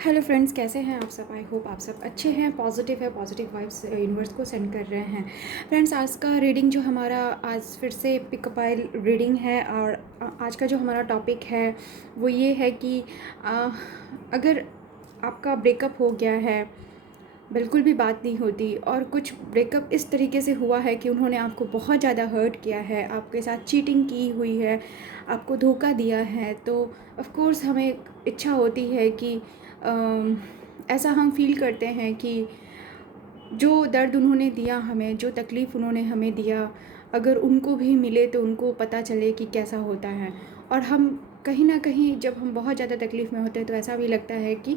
Hello friends, कैसे हैं आप सब। आई होप आप सब अच्छे हैं, पॉजिटिव है, पॉजिटिव वाइब्स यूनिवर्स को सेंड कर रहे हैं। फ्रेंड्स, आज का रीडिंग जो हमारा आज फिर से पिकअप आइल रीडिंग है और आज का जो हमारा टॉपिक है वो ये है कि अगर आपका ब्रेकअप हो गया है, बिल्कुल भी बात नहीं होती और कुछ ब्रेकअप इस तरीके से हुआ है कि उन्होंने आपको बहुत ज़्यादा हर्ट किया है, आपके साथ चीटिंग की हुई है, आपको धोखा दिया है, तो ऑफ़ कोर्स हमें इच्छा होती है कि ऐसा हम फ़ील करते हैं कि जो दर्द उन्होंने दिया हमें, जो तकलीफ़ उन्होंने हमें दिया, अगर उनको भी मिले तो उनको पता चले कि कैसा होता है। और हम कहीं न कहीं जब हम बहुत ज़्यादा तकलीफ़ में होते हैं तो ऐसा भी लगता है कि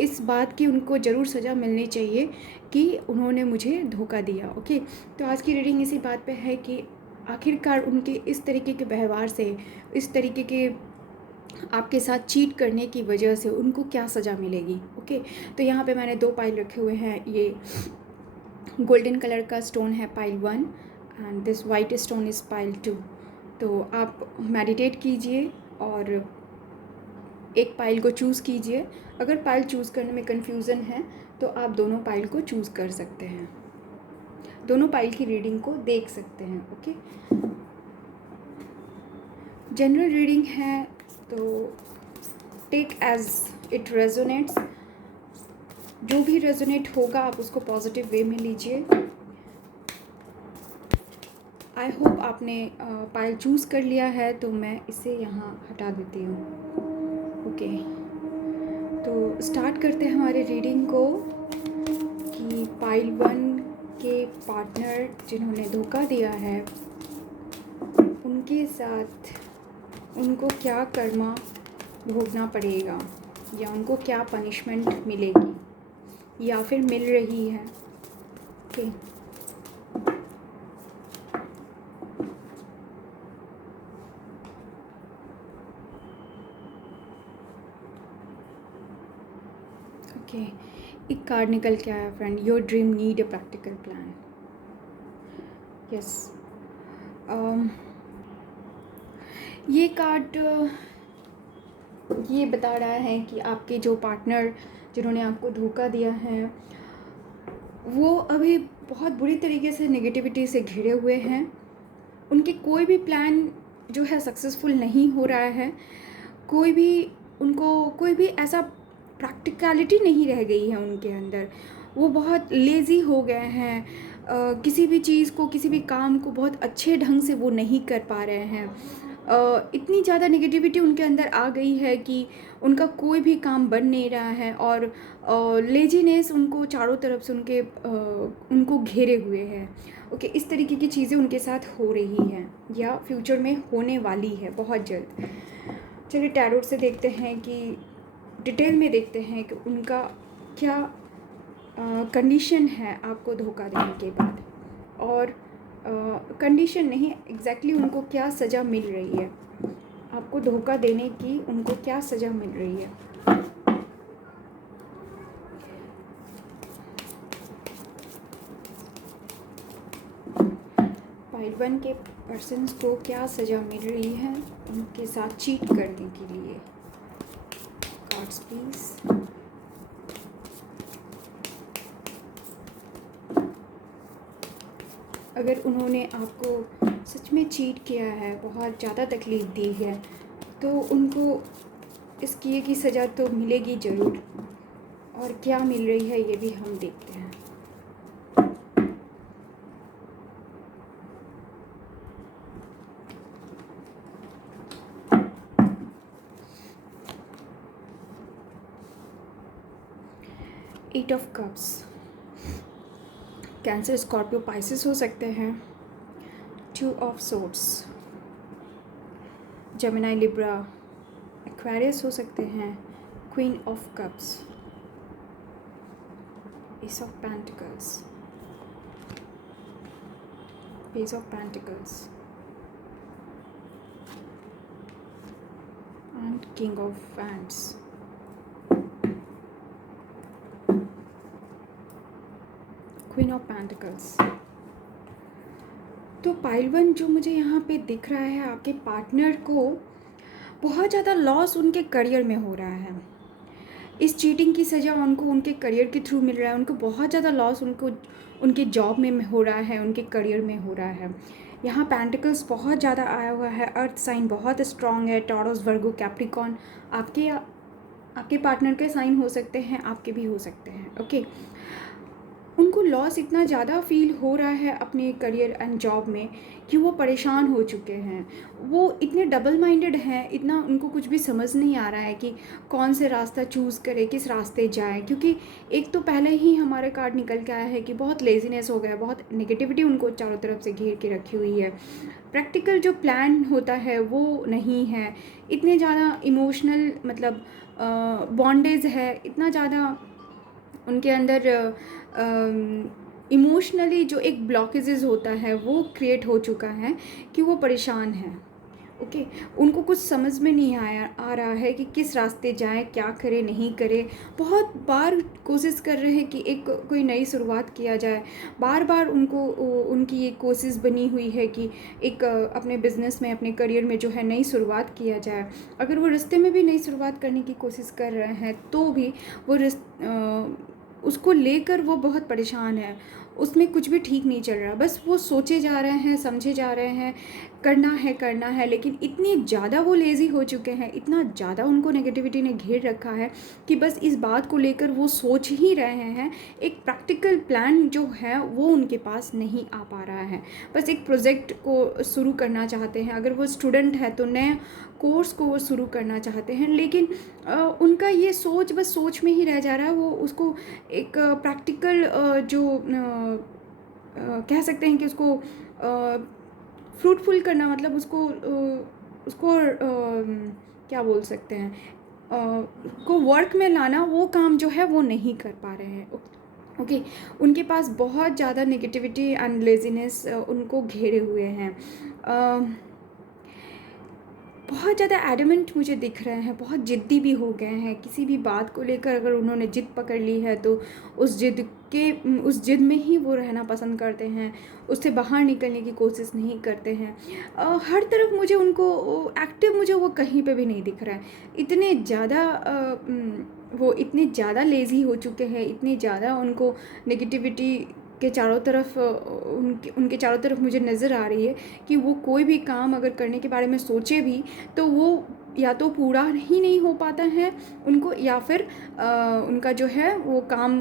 इस बात की उनको ज़रूर सज़ा मिलनी चाहिए कि उन्होंने मुझे धोखा दिया। ओके, तो आज की रीडिंग इसी बात पे है कि आखिरकार उनके इस तरीके के व्यवहार से, इस तरीके के आपके साथ चीट करने की वजह से उनको क्या सज़ा मिलेगी। ओके, तो यहाँ पे मैंने 2 पाइल रखे हुए हैं। ये गोल्डन कलर का स्टोन है pile 1 and this white stone is pile 2। तो आप मेडिटेट कीजिए और एक पाइल को चूज़ कीजिए। अगर पाइल चूज़ करने में कन्फ्यूज़न है तो आप दोनों पाइल को चूज़ कर सकते हैं, दोनों पाइल की रीडिंग को देख सकते हैं। ओके, जनरल रीडिंग है तो टेक एज इट रेजोनेट्स। जो भी रेजोनेट होगा आप उसको पॉजिटिव वे में लीजिए। आई होप आपने पाइल चूज़ कर लिया है, तो मैं इसे यहाँ हटा देती हूँ। ओके, तो स्टार्ट करते हैं हमारे रीडिंग को कि पाइल 1 के पार्टनर जिन्होंने धोखा दिया है उनके साथ उनको क्या कर्मा भोगना पड़ेगा या उनको क्या पनिशमेंट मिलेगी या फिर मिल रही है। ओके, ओके, एक कार्ड निकल के आया friend, your dream need a practical plan. Yes, ये कार्ड ये बता रहा है कि आपके जो पार्टनर जिन्होंने आपको धोखा दिया है वो अभी बहुत बुरी तरीके से नेगेटिविटी से घिरे हुए हैं। उनके कोई भी प्लान जो है सक्सेसफुल नहीं हो रहा है, कोई भी ऐसा प्रैक्टिकलिटी नहीं रह गई है उनके अंदर। वो बहुत लेज़ी हो गए हैं, किसी भी चीज़ को, किसी भी काम को बहुत अच्छे ढंग से वो नहीं कर पा रहे हैं। इतनी ज़्यादा नेगेटिविटी उनके अंदर आ गई है कि उनका कोई भी काम बन नहीं रहा है और लेजीनेस उनको चारों तरफ से उनको घेरे हुए है। ओके, इस तरीके की चीज़ें उनके साथ हो रही हैं या फ्यूचर में होने वाली है बहुत जल्द। चलिए टैरोट से देखते हैं कि डिटेल में देखते हैं कि उनका क्या कंडीशन है आपको धोखा देने के बाद, और कंडीशन नहीं, एग्जैक्टली उनको क्या सज़ा मिल रही है, आपको धोखा देने की उनको क्या सज़ा मिल रही है। पाइल 1 के पर्सन्स को क्या सज़ा मिल रही है उनके साथ चीट करने के लिए। Cards please. अगर उन्होंने आपको सच में चीट किया है, बहुत ज़्यादा तकलीफ़ दी है, तो उनको इस किए की सज़ा तो मिलेगी ज़रूर, और क्या मिल रही है ये भी हम देखते हैं। Eight of cups, Cancer, Scorpio, Pisces हो सकते हैं। 2 of swords, Gemini, Libra, Aquarius हो सकते हैं। Queen of cups, ace of pentacles, page of pentacles and king of wands. Queen of pentacles. तो पाइल 1 जो मुझे यहाँ पे दिख रहा है, आपके पार्टनर को बहुत ज़्यादा लॉस उनके करियर में हो रहा है। इस चीटिंग की सज़ा उनको उनके करियर के थ्रू मिल रहा है, उनको बहुत ज़्यादा लॉस उनको उनके जॉब में हो रहा है, उनके करियर में हो रहा है। यहाँ पेंटिकल्स बहुत ज़्यादा आया हुआ है, अर्थ साइन बहुत स्ट्रॉन्ग है, टॉरस, वर्गो, कैप्रिकॉन आपके पार्टनर के साइन हो सकते हैं, आपके भी हो सकते हैं। ओके, उनको लॉस इतना ज़्यादा फील हो रहा है अपने करियर एंड जॉब में कि वो परेशान हो चुके हैं। वो इतने डबल माइंडेड हैं, इतना उनको कुछ भी समझ नहीं आ रहा है कि कौन से रास्ता चूज़ करे, किस रास्ते जाए। क्योंकि एक तो पहले ही हमारे कार्ड निकल के आया है कि बहुत लेज़ीनेस हो गया, बहुत नेगेटिविटी उनको चारों तरफ से घेर के रखी हुई है। प्रैक्टिकल जो प्लान होता है वो नहीं है, इतने ज़्यादा इमोशनल मतलब बॉन्डेज है, इतना ज़्यादा उनके अंदर इमोशनली जो एक ब्लॉकेजेस होता है वो क्रिएट हो चुका है कि वो परेशान हैं। ओके, उनको कुछ समझ में नहीं आ रहा है कि किस रास्ते जाएं, क्या करें, नहीं करें। बहुत बार कोशिश कर रहे हैं कि एक कोई नई शुरुआत किया जाए। बार बार उनकी ये कोशिश बनी हुई है कि एक अपने बिज़नेस में, अपने करियर में जो है नई शुरुआत किया जाए। अगर वो रिश्ते में भी नई शुरुआत करने की कोशिश कर रहे हैं तो भी वो उसको लेकर वो बहुत परेशान है। उसमें कुछ भी ठीक नहीं चल रहा, बस वो सोचे जा रहे हैं, समझे जा रहे हैं, करना है, लेकिन इतने ज़्यादा वो लेज़ी हो चुके हैं, इतना ज़्यादा उनको नेगेटिविटी ने घेर रखा है कि बस इस बात को लेकर वो सोच ही रहे हैं। एक प्रैक्टिकल प्लान जो है वो उनके पास नहीं आ पा रहा है। बस एक प्रोजेक्ट को शुरू करना चाहते हैं, अगर वो स्टूडेंट है तो नए कोर्स को वो शुरू करना चाहते हैं, लेकिन उनका ये सोच बस सोच में ही रह जा रहा है। वो उसको एक प्रैक्टिकल जो कह सकते हैं कि उसको फ्रूटफुल करना, मतलब उसको क्या बोल सकते हैं, को वर्क में लाना, वो काम जो है वो नहीं कर पा रहे हैं। ओके, उनके पास बहुत ज़्यादा नेगेटिविटी एंड लेज़ीनेस उनको घेरे हुए हैं। बहुत ज़्यादा एडमेंट मुझे दिख रहे हैं, बहुत ज़िद्दी भी हो गए हैं। किसी भी बात को लेकर अगर उन्होंने ज़िद पकड़ ली है तो उस ज़िद में ही वो रहना पसंद करते हैं, उससे बाहर निकलने की कोशिश नहीं करते हैं। हर तरफ मुझे उनको एक्टिव, मुझे वो कहीं पे भी नहीं दिख रहा है। इतने ज़्यादा वो इतने ज़्यादा लेज़ी हो चुके हैं, इतनी ज़्यादा उनको नेगेटिविटी के चारों तरफ उनके चारों तरफ मुझे नज़र आ रही है कि वो कोई भी काम अगर करने के बारे में सोचे भी तो वो या तो पूरा ही नहीं हो पाता है उनको, या फिर उनका जो है वो काम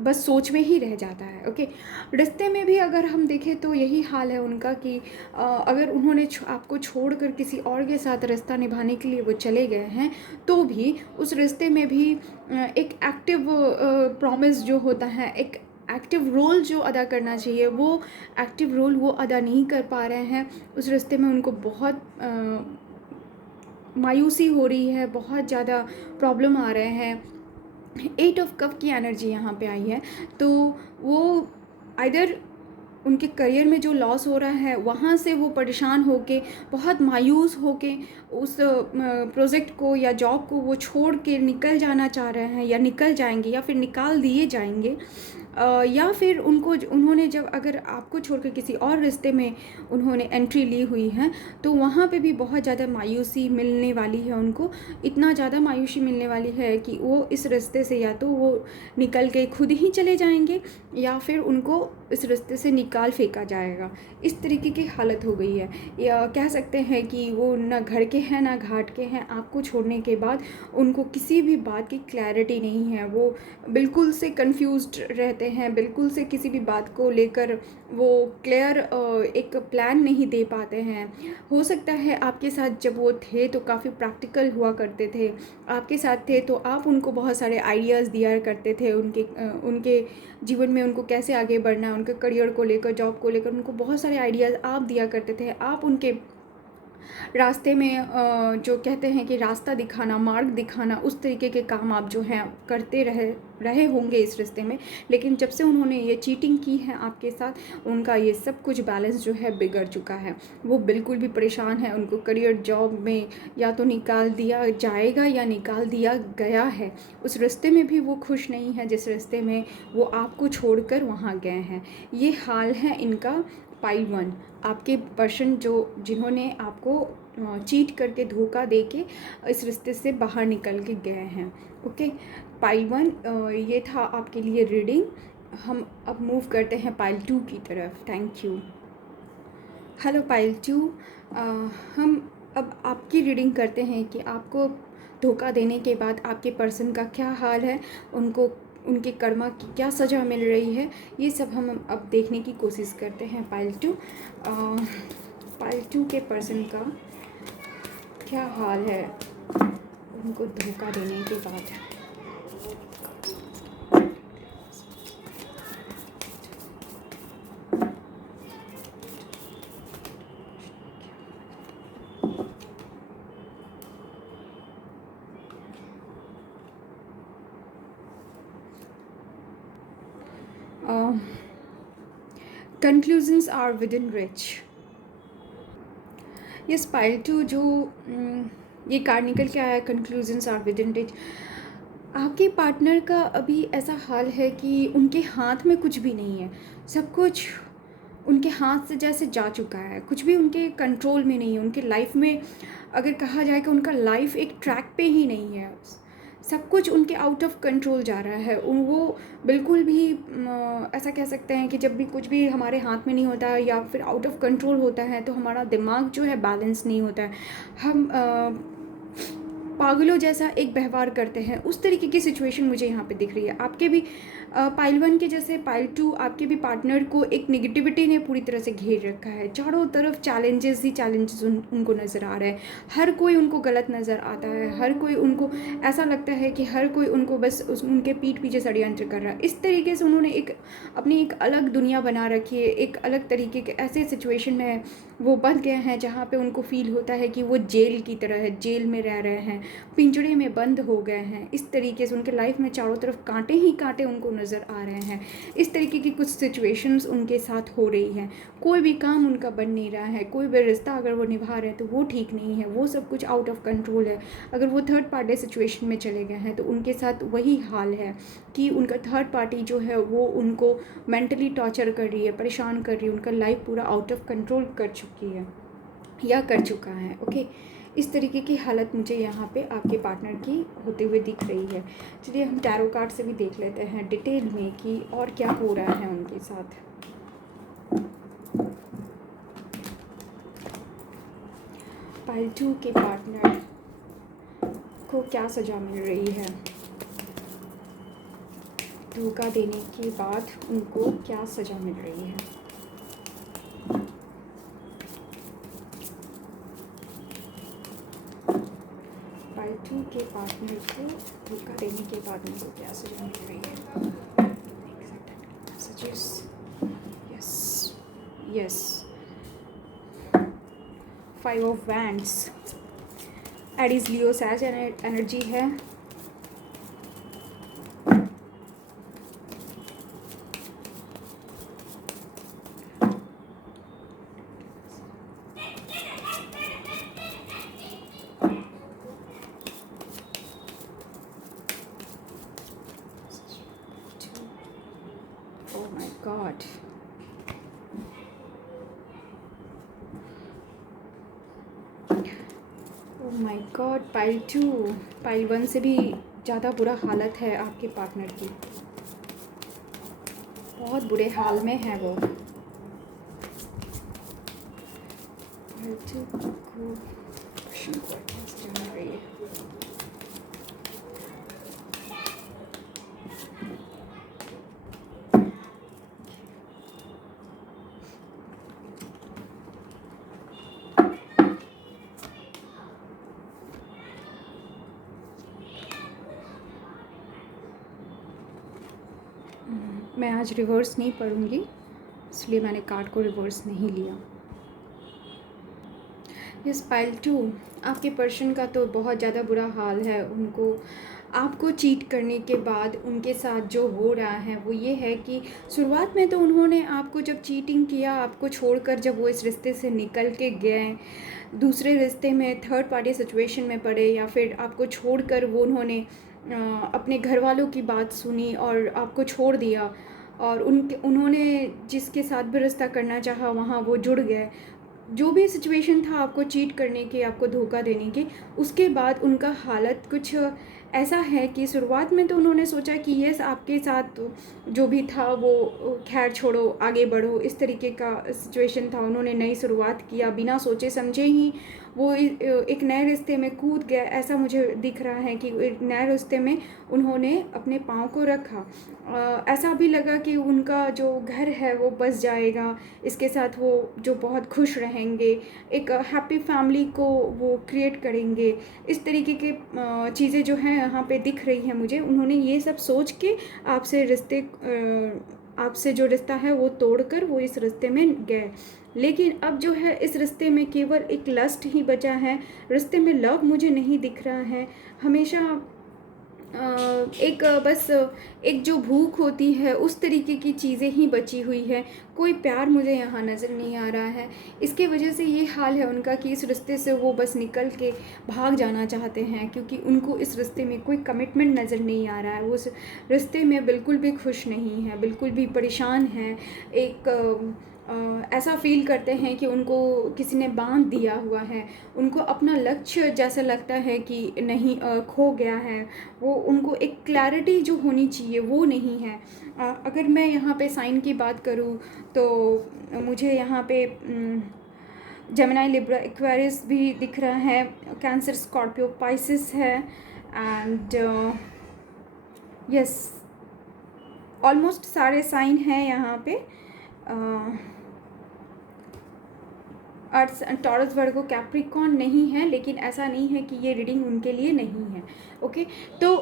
बस सोच में ही रह जाता है। ओके, रिश्ते में भी अगर हम देखें तो यही हाल है उनका कि अगर उन्होंने आपको छोड़कर किसी और के साथ रिश्ता निभाने के लिए वो चले गए हैं तो भी उस रिश्ते में भी एक एक्टिव प्रॉमिस जो होता है, एक एक्टिव रोल जो अदा करना चाहिए, वो एक्टिव रोल वो अदा नहीं कर पा रहे हैं। उस रिश्ते में उनको बहुत मायूसी हो रही है, बहुत ज़्यादा प्रॉब्लम आ रहे हैं। 8 ऑफ कप की एनर्जी यहाँ पे आई है, तो वो आइदर उनके करियर में जो लॉस हो रहा है वहाँ से वो परेशान होके, बहुत मायूस होके उस प्रोजेक्ट को या जॉब को वो छोड़ के निकल जाना चाह रहे हैं, या निकल जाएंगे, या फिर निकाल दिए जाएंगे। या फिर उन्होंने जब अगर आपको छोड़कर किसी और रिश्ते में उन्होंने एंट्री ली हुई है तो वहाँ पे भी बहुत ज़्यादा मायूसी मिलने वाली है उनको। इतना ज़्यादा मायूसी मिलने वाली है कि वो इस रिश्ते से या तो वो निकल के खुद ही चले जाएंगे, या फिर उनको इस रिश्ते से निकाल फेंका जाएगा। इस तरीके की हालत हो गई है, या कह सकते हैं कि वो ना घर के हैं ना घाट के हैं। आपको छोड़ने के बाद उनको किसी भी बात की क्लैरिटी नहीं है, वो बिल्कुल से कंफ्यूज्ड रहते हैं, बिल्कुल से किसी भी बात को लेकर वो क्लियर एक प्लान नहीं दे पाते हैं। हो सकता है आपके साथ जब वो थे तो काफ़ी प्रैक्टिकल हुआ करते थे, आपके साथ थे तो आप उनको बहुत सारे आइडियाज़ दिया करते थे, उनके जीवन में उनको कैसे आगे बढ़ना है, उनके करियर को लेकर, जॉब को लेकर उनको बहुत सारे आइडियाज़ आप दिया करते थे। आप उनके रास्ते में जो कहते हैं कि रास्ता दिखाना, मार्ग दिखाना, उस तरीके के काम आप जो हैं करते रहे होंगे इस रिश्ते में। लेकिन जब से उन्होंने ये चीटिंग की है आपके साथ, उनका ये सब कुछ बैलेंस जो है बिगड़ चुका है। वो बिल्कुल भी परेशान है, उनको करियर, जॉब में या तो निकाल दिया जाएगा या निकाल दिया गया है। उस रिश्ते में भी वो खुश नहीं है जिस रिश्ते में वो आपको छोड़कर वहाँ गए हैं। ये हाल है इनका पाइल 1, आपके पर्सन जिन्होंने आपको चीट करके धोखा दे के इस रिश्ते से बाहर निकल के गए हैं। ओके, पाइल 1 ये था आपके लिए रीडिंग। हम अब मूव करते हैं पाइल 2 की तरफ। Thank you. हेलो पाइल 2, हम अब आपकी रीडिंग करते हैं कि आपको धोखा देने के बाद आपके पर्सन का क्या हाल है, उनको उनके कर्मा की क्या सज़ा मिल रही है, ये सब हम अब देखने की कोशिश करते हैं। पाइल 2, पाइल 2 के पर्सन का क्या हाल है उनको धोखा देने के बाद। Conclusions are within reach. ये पाइल 2 जो ये कार्ड निकल के आया, conclusions are within reach. आपके पार्टनर का अभी ऐसा हाल है कि उनके हाथ में कुछ भी नहीं है, सब कुछ उनके हाथ से जैसे जा चुका है, कुछ भी उनके कंट्रोल में नहीं है। उनके लाइफ में अगर कहा जाए कि उनका लाइफ एक ट्रैक पे ही नहीं है, सब कुछ उनके आउट ऑफ कंट्रोल जा रहा है। वो बिल्कुल भी ऐसा कह सकते हैं कि जब भी कुछ भी हमारे हाथ में नहीं होता है या फिर आउट ऑफ कंट्रोल होता है तो हमारा दिमाग जो है बैलेंस नहीं होता है, हम पागलों जैसा एक व्यवहार करते हैं। उस तरीके की सिचुएशन मुझे यहाँ पे दिख रही है। आपके भी पाइल 1 के जैसे पाइल 2 आपके भी पार्टनर को एक नेगेटिविटी ने पूरी तरह से घेर रखा है। चारों तरफ चैलेंजेस ही चैलेंजेस उनको नज़र आ रहे हैं। हर कोई उनको गलत नज़र आता है, हर कोई उनको ऐसा लगता है कि हर कोई उनको बस उनके पीठ पीछे षड्यंत्र कर रहा है। इस तरीके से उन्होंने अपनी एक अलग दुनिया बना रखी है। एक अलग तरीके के ऐसे सिचुएशन में वो बंध गए हैं जहाँ पे उनको फील होता है कि वो जेल की तरह है, जेल में रह रहे हैं, पिंजड़े में बंद हो गए हैं। इस तरीके से उनके लाइफ में चारों तरफ कांटे ही कांटे उनको नज़र आ रहे हैं। इस तरीके की कुछ सिचुएशंस उनके साथ हो रही हैं। कोई भी काम उनका बन नहीं रहा है, कोई भी रिश्ता अगर वो निभा रहे हैं तो वो ठीक नहीं है, वो सब कुछ आउट ऑफ कंट्रोल है। अगर वो थर्ड पार्टी सिचुएशन में चले गए हैं तो उनके साथ वही हाल है कि उनका थर्ड पार्टी जो है वो उनको मेंटली टॉर्चर कर रही है, परेशान कर रही है, उनका लाइफ पूरा आउट ऑफ कंट्रोल कर चुकी है या कर चुका है। ओके, इस तरीके की हालत मुझे यहाँ पे आपके पार्टनर की होते हुए दिख रही है। चलिए हम टैरो कार्ड से भी देख लेते हैं डिटेल में कि और क्या हो रहा है उनके साथ। पाइल 2 के पार्टनर को क्या सज़ा मिल रही है, धोखा देने के बाद उनको क्या सज़ा मिल रही है। पाइल 2 के पार्टनर को धोखा देने के बाद उनको क्या सज़ा मिल रही है। Yes yes, 5 of wands, Aries Leo Sag energy है। Oh my God. Oh my God, pile 2, pile 1 से भी ज़्यादा बुरा हालत है आपके पार्टनर की, बहुत बुरे हाल में है वो। पाइल 2 को रही है। मैं आज रिवर्स नहीं पढ़ूंगी, इसलिए मैंने कार्ड को रिवर्स नहीं लिया। यस पाइल 2, आपके पर्सन का तो बहुत ज़्यादा बुरा हाल है। उनको आपको चीट करने के बाद उनके साथ जो हो रहा है वो ये है कि शुरुआत में तो उन्होंने आपको जब चीटिंग किया, आपको छोड़कर जब वो इस रिश्ते से निकल के गए, दूसरे रिश्ते में थर्ड पार्टी सिचुएशन में पड़े, या फिर आपको छोड़कर वो उन्होंने अपने घर वालों की बात सुनी और आपको छोड़ दिया, और उन्होंने जिसके साथ भी रिश्ता करना चाहा वहाँ वो जुड़ गए। जो भी सिचुएशन था आपको चीट करने के, आपको धोखा देने के, उसके बाद उनका हालत कुछ ऐसा है कि शुरुआत में तो उन्होंने सोचा कि यस आपके साथ जो भी था वो खैर छोड़ो, आगे बढ़ो, इस तरीके का सिचुएशन था। उन्होंने नई शुरुआत किया, बिना सोचे समझे ही वो एक नए रिश्ते में कूद गया। ऐसा मुझे दिख रहा है कि एक नए रिश्ते में उन्होंने अपने पाँव को रखा। ऐसा भी लगा कि उनका जो घर है वो बस जाएगा, इसके साथ वो जो बहुत खुश रहेंगे, एक हैप्पी फैमिली को वो क्रिएट करेंगे। इस तरीके के चीज़ें जो हैं यहाँ पे दिख रही हैं मुझे। उन्होंने ये सब सोच के आपसे जो रिश्ता है वो तोड़कर वो इस रिश्ते में गए। लेकिन अब जो है इस रिश्ते में केवल एक लस्ट ही बचा है, रिश्ते में लव मुझे नहीं दिख रहा है। हमेशा बस एक जो भूख होती है उस तरीके की चीज़ें ही बची हुई है। कोई प्यार मुझे यहाँ नज़र नहीं आ रहा है। इसके वजह से ये हाल है उनका कि इस रिश्ते से वो बस निकल के भाग जाना चाहते हैं, क्योंकि उनको इस रिश्ते में कोई कमिटमेंट नज़र नहीं आ रहा है। वो उस रिश्ते में बिल्कुल भी खुश नहीं है, बिल्कुल भी परेशान हैं। ऐसा फ़ील करते हैं कि उनको किसी ने बांध दिया हुआ है। उनको अपना लक्ष्य जैसा लगता है कि नहीं, खो गया है। वो उनको एक क्लैरिटी जो होनी चाहिए वो नहीं है। अगर मैं यहाँ पे साइन की बात करूँ तो मुझे यहाँ पे जेमिनी, लिब्रा, एक्वेरियस भी दिख रहा है। कैंसर, स्कॉर्पियो, पाइसिस है। एंड यस, ऑलमोस्ट सारे साइन हैं यहाँ पे। अर्थ, टॉरस, वर्गो, कैप्रिकॉन नहीं है, लेकिन ऐसा नहीं है कि ये रीडिंग उनके लिए नहीं है। ओके, तो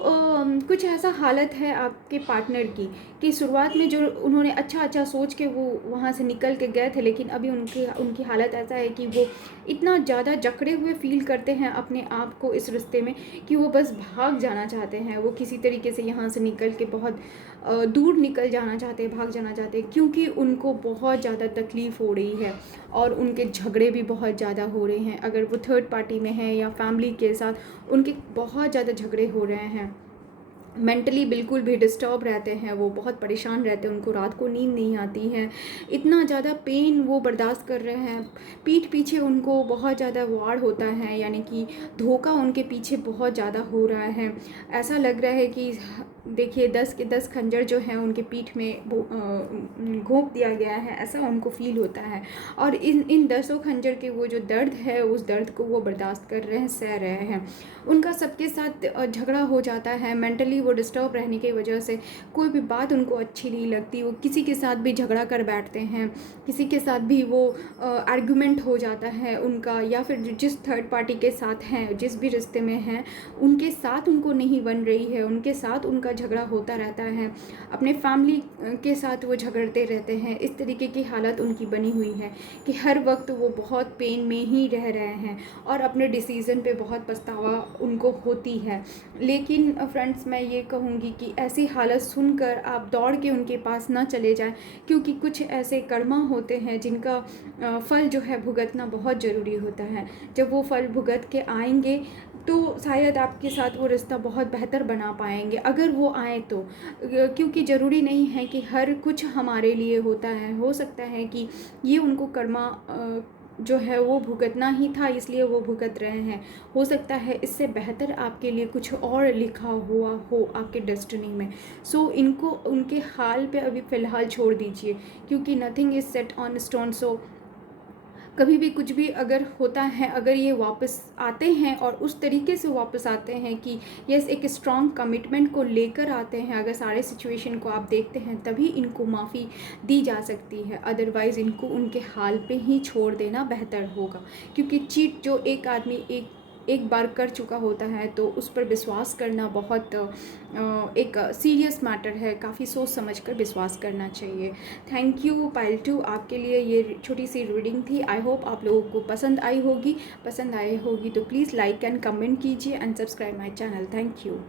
कुछ ऐसा हालत है आपके पार्टनर की कि शुरुआत में जो उन्होंने अच्छा सोच के वो वहाँ से निकल के गए थे, लेकिन अभी उनकी हालत ऐसा है कि वो इतना ज़्यादा जकड़े हुए फील करते हैं अपने आप को इस रिश्ते में कि वो बस भाग जाना चाहते हैं। वो किसी तरीके से यहाँ से निकल के बहुत दूर निकल जाना चाहते हैं, भाग जाना चाहते हैं, क्योंकि उनको बहुत ज़्यादा तकलीफ़ हो रही है और उनके झगड़े भी बहुत ज़्यादा हो रहे हैं। अगर वो थर्ड पार्टी में है या फैमिली के साथ, उनके बहुत ज़्यादा झगड़े हो रहे हैं। मेंटली बिल्कुल भी डिस्टर्ब रहते हैं, वो बहुत परेशान रहते हैं, उनको रात को नींद नहीं आती है। इतना ज़्यादा पेन वो बर्दाश्त कर रहे हैं। पीठ पीछे उनको बहुत ज़्यादा वार होता है, यानी कि धोखा उनके पीछे बहुत ज़्यादा हो रहा है। ऐसा लग रहा है कि देखिए 10 के 10 खंजर जो हैं उनके पीठ में घोंप दिया गया है, ऐसा उनको फील होता है। और इन 10 खंजर के वो जो दर्द है, उस दर्द को वो बर्दाश्त कर रहे हैं, सह रहे हैं। उनका सबके साथ झगड़ा हो जाता है। मेंटली वो डिस्टर्ब रहने की वजह से कोई भी बात उनको अच्छी नहीं लगती। वो किसी के साथ भी झगड़ा कर बैठते हैं, किसी के साथ भी वो आर्गुमेंट हो जाता है उनका, या फिर जिस थर्ड पार्टी के साथ हैं, जिस भी रिश्ते में हैं, उनके साथ उनको नहीं बन रही है, उनके साथ उनका झगड़ा होता रहता है। अपने फैमिली के साथ वो झगड़ते रहते हैं। इस तरीके की हालत उनकी बनी हुई है कि हर वक्त वो बहुत पेन में ही रह रहे हैं और अपने डिसीज़न पे बहुत पछतावा उनको होती है। लेकिन फ्रेंड्स, मैं ये कहूँगी कि ऐसी हालत सुनकर आप दौड़ के उनके पास ना चले जाएं, क्योंकि कुछ ऐसे कर्मा होते हैं जिनका फल जो है भुगतना बहुत ज़रूरी होता है। जब वो फल भुगत के आएंगे तो शायद आपके साथ वो रिश्ता बहुत बेहतर बना पाएंगे, अगर वो आए तो। क्योंकि ज़रूरी नहीं है कि हर कुछ हमारे लिए होता है। हो सकता है कि ये उनको कर्मा जो है वो भुगतना ही था, इसलिए वो भुगत रहे हैं। हो सकता है इससे बेहतर आपके लिए कुछ और लिखा हुआ हो आपके डेस्टिनी में। सो इनको उनके हाल पे अभी फ़िलहाल छोड़ दीजिए, क्योंकि nothing is set on stone. So कभी भी कुछ भी अगर होता है, अगर ये वापस आते हैं और उस तरीके से वापस आते हैं कि यस एक स्ट्रॉन्ग कमिटमेंट को लेकर आते हैं, अगर सारे सिचुएशन को आप देखते हैं, तभी इनको माफ़ी दी जा सकती है। अदरवाइज़ इनको उनके हाल पे ही छोड़ देना बेहतर होगा, क्योंकि चीट जो एक आदमी एक बार कर चुका होता है तो उस पर विश्वास करना बहुत एक सीरियस मैटर है। काफ़ी सोच समझ कर विश्वास करना चाहिए। थैंक यू पाइल 2, आपके लिए ये छोटी सी रीडिंग थी। आई होप आप लोगों को पसंद आई होगी तो प्लीज़ लाइक एंड कमेंट कीजिए and subscribe my channel. Thank you.